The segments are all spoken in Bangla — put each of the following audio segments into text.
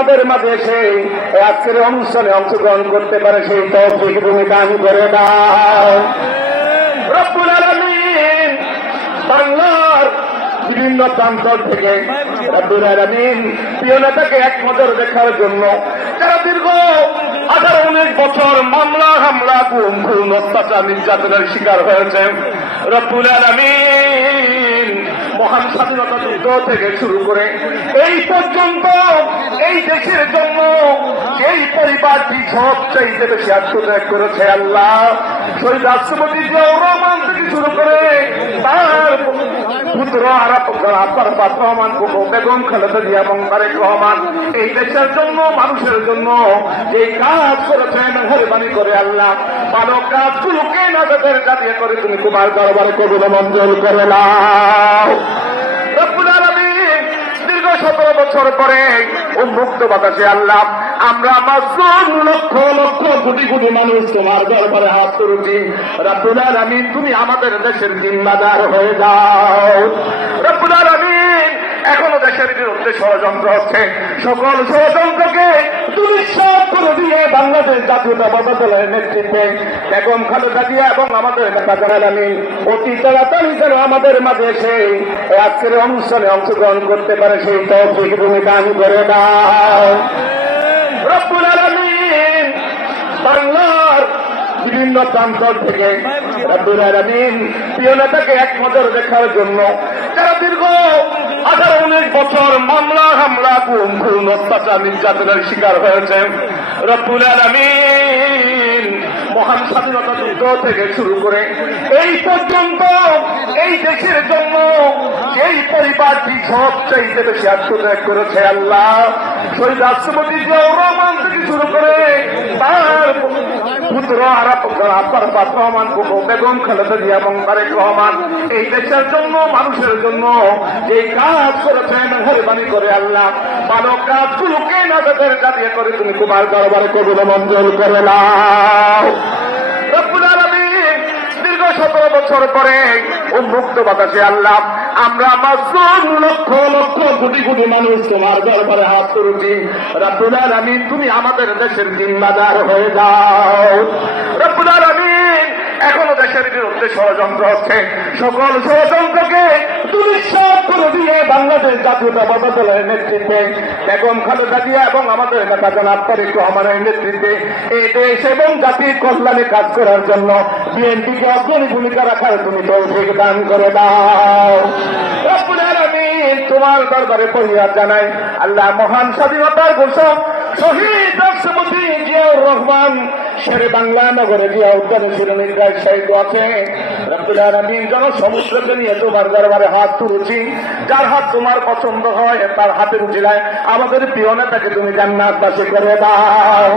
আমাদের মাঝে এসে আজকের অনুষ্ঠানে অংশগ্রহণ করতে পারে সেই তৌফিক তুমি দান করে দাও। বাংলার বিভিন্ন প্রান্ত থেকে রব্বুল আলামিন প্রিয় নেতাকে এক নজর দেখার জন্য যারা দীর্ঘ আঠারো উনিশ বছর মামলা হামলা গুম অত্যাচার, নির্যাতনের শিকার হয়েছে রব্বুল আলামিন মহান স্বাধীনতা যুদ্ধ থেকে শুরু করে এই পর্যন্ত, এই দেশের জন্য এই পরিবারটি সবচাইতে বেশি আত্মত্যাগ করেছে আল্লাহ? শহীদ রাষ্ট্রপতি রহমান থেকে শুরু করে তার পুত্র রহমান বেগম খালেদা জিয়া, এবং তারেক রহমান, এই দেশের জন্য, মানুষের জন্য যে কাজ করেছে মেহরবানি করে আল্লাহ। ভালো কাজগুলোকে নাজাদের জাতীয় করে তুমি তোমার দরবারে মঞ্জুর করে দীর্ঘ সতেরো বছর পরে উন্মুক্ত বাতাসে আল্লাহ আমরা মাসুম লক্ষ লক্ষ কোটি কোটি মানুষ তোমার দরবারে হাত তুলছি। রব্বুল আমি তুমি আমাদের দেশের জিম্মাদার হয়ে যাও রব্বুল আলামিন এখনও দেশের বিরুদ্ধে ষড়যন্ত্র হচ্ছে। সকল ষড়যন্ত্রকে দুলিশ্বাস করে দিয়ে বাংলাদেশ জাতীয়তাবাদী দলের নেতৃত্বে বেগম খালেদা জিয়া এবং আমাদের নেতা জানাল আমি অতি তাড়াতাড়ি যেন আমাদের মাঝে এসে আজকের অনুষ্ঠানে অংশগ্রহণ করতে পারে সেই তৌফিক তুমি দান করে দাও। বাংলার বিভিন্ন প্রান্ত থেকে রব্বুল আলামিন প্রিয় নেতাকে এক নজর দেখার জন্য যারা দীর্ঘ আঠারো উনিশ বছর মামলা হামলা গুম খুন অত্যাচার নির্যাতনের শিকার হয়েছে। রব্বুল মহান স্বাধীনতা যুদ্ধ থেকে শুরু করে এই পর্যন্ত এই দেশের জন্য এই পরিবারটি সবচাইতে বেশি আত্মত্যাগ করেছে আল্লাহ? শহীদ রাষ্ট্রপতি জিয়াউর রহমান থেকে শুরু করে তার পুত্র আপার পাত রহমান বেগম খালেদা জিয়া এবং তারেক রহমান, এই দেশের জন্য, মানুষের জন্য যে কাজ করেছেন, মেহরবানি করে আল্লাহ। ভালো কাজগুলোকে না তাদের জাতীয় করে তুমি তোমার দরবারে কবিতা মঞ্জুর করে নাও। বছর পরে উন্মুক্ত বাতাসে আল্লাহ আমরা মাসুম লক্ষ লক্ষ কোটি কোটি মানুষ তোমার দরবারে হাত তুলছি। রব্বুল আলামিন, তুমি আমাদের দেশের জিম্মাদার হয়ে যাও। রব্বুল আলামিন, এখনও দেশের বিরুদ্ধে ষড়যন্ত্র হচ্ছে। সকল ষড়যন্ত্রকে দুলিশ্বাস করে দিয়ে বাংলাদেশ জাতীয়তাবাদী দলের নেতৃত্বে বেগম খালেদা জিয়া এবং আমাদের নেতা জনাব তারেক রহমানের নেতৃত্বে এই দেশ এবং জাতির কল্যাণে কাজ করার জন্য বিএনপিকে অগ্রণী ভূমিকা রাখার তুমি তৌফিক দান করে দাও। তোমার দরবারে ফরিয়াদ জানাই। আল্লাহ মহান স্বাধীনতার ঘোষক শহীদ রাষ্ট্রপতি জিয়াউর রহমান শেরে বাংলা নগরে জিয়া উদ্যানে শিরোনিদ্রায় শহীদ আছে রব্বুল আলামিন সমুদ্রকে নিয়ে তোমার দরবারে হাত তুলছি। যার হাত তোমার পছন্দ হয়, তার হাতের উচিলায় আমাদের প্রিয় নেতাকে তুমি জান্নাত বাসী করে দাও।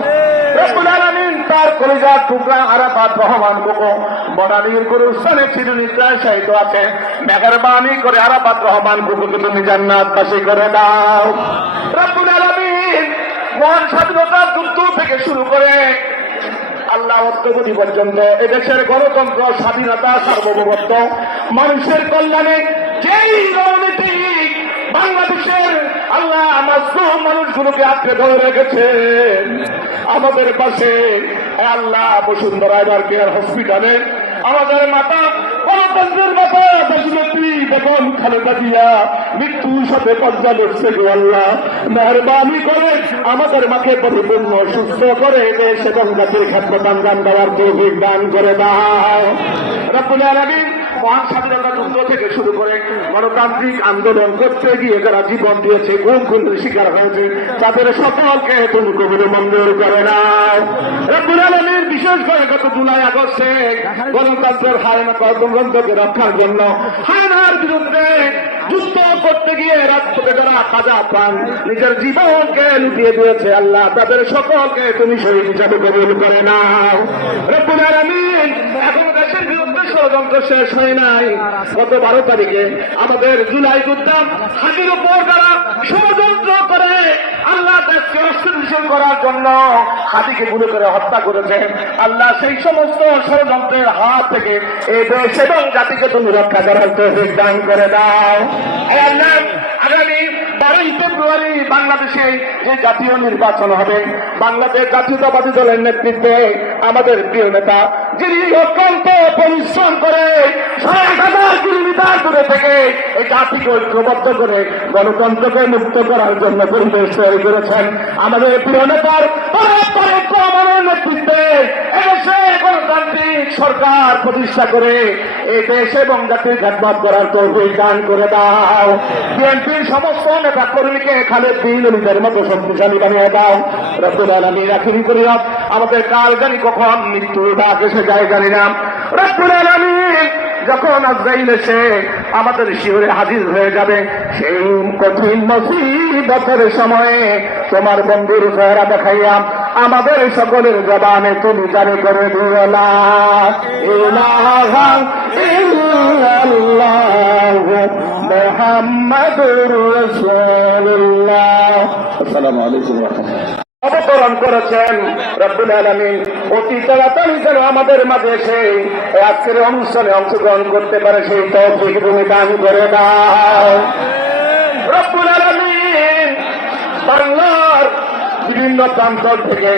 আলামিন তার কলিজার টুকরা আরাফাত রহমান কোকো বনানীর গুরু স্থানে শিরোনিদ্রায় শহীদ আছে। মেহরবানি করে আরাফাত রহমান কোকোকে তুমি জান্নাত বাসী করে দাও। রব্বুল আলামিন মহান স্বাধীনতার যুদ্ধ থেকে শুরু করে আল্লাহ অদ্যবধি পর্যন্ত এদেশের গণতন্ত্র, স্বাধীনতা, সার্বভৌমত্ব, মানুষের কল্যাণে যেই রণনীতি বাংলাদেশের আল্লাহ সব মানুষগুলোকে আঁকড়ে ধরে রেখেছেন আমাদের পাশে আল্লাহ বসুন্ধরা এবার কেয়ার হসপিটালে। আমাদের মাতা গণতন্ত্রের মাতা বেগম খালেদা জিয়া, মৃত্যুর সাথে পর্যা লড়ছে গো আল্লাহ। মেহরবানি করে আমাদের মাকে পরিপূর্ণ, সুস্থ করে দেশ এবং জাতির খাদ্য দান দান করে দাও। আলামিন মহান স্বাধীনতা যুদ্ধ থেকে শুরু করে গণতান্ত্রিক আন্দোলন করতে গিয়ে যারা জীবন দিয়েছে, গুম খুনের শিকার হয়েছে, তাদের সকলকে তুমি কবির মঞ্জুর করে নাও। বিশেষ করে গত জুলাই আগস্টে গণতন্ত্রের হায়না গণতন্ত্রকে রক্ষার জন্য হায়নার বিরুদ্ধে যুদ্ধ করতে গিয়ে রাজপথে যারা কাজা পান, নিজের জীবনকে লুটিয়ে দিয়েছে আল্লাহ, তাদের সকলকে তুমি শহীদ হিসাবে কবুল করে নাও। রব্বুল আলমিন এখন ষড়যন্ত্র শেষ হয় নাই। গত বারো তারিখে আমাদের জুলাই যোদ্ধা হাতির উপর যারা ষড়যন্ত্র করে আল্লাহ দেশকে অস্থিতিশীল করার জন্য হাতিকে গুলি করে হত্যা করেছে। আল্লাহ সেই সমস্ত ষড়যন্ত্রের হাত থেকে এই দেশ এবং জাতিকে তুমি রক্ষা করার তৌফিক দান করে দাও। আগামী তেরোই ফেব্রুয়ারি বাংলাদেশে যে জাতীয় নির্বাচন হবে, বাংলাদেশ জাতীয়তাবাদী দলের নেতৃত্বে আমাদের প্রিয় নেতা যিনি অত্যন্ত পরিশ্রম করে ষাট হাজার কিলোমিটার থেকে এই জাতিকে ঐক্যবদ্ধ করে গণতন্ত্রকে মুক্ত করার জন্য পরিবেশ তৈরি করেছেন। আমাদের প্রিয় নেতার নেতৃত্বে এদেশে গণতান্ত্রিক সরকার প্রতিষ্ঠা করে এই দেশ এবং জাতির খেদমত করার তৌফিক দান করে দাও। বিএনপির সমস্ত নেতা কর্মীকে খালেদ দিন নিজের মতো শক্তিশালী বানিয়ে দাও। রব্বুল আলমী রাখিনি করিয়া আমাদের কাল জানি কখন মৃত্যুর ডাক এসে যায় জানি না। রব্বুল আলমী যখন আজরাইল এসে আমাদের শিওরে হাজির হয়ে যাবে, সেই কঠিন মুসিবতের সময়ে তোমার বন্ধুর চেহারা দেখাইয়া আমাদের সকলের জবানে তুমি জারি করে দিও না। রাহমাতুল্লাহ। অবতরণ করেছেন রব্বুল আলমিন। অতি তাড়াতাড়ি যেন আমাদের মাঝে এসে আজকের অনুষ্ঠানে অংশগ্রহণ করতে পারে, সেই তৌফিক তুমি দান করে দাও। রব্বুল আলমিন বাংলার বিভিন্ন প্রান্ত থেকে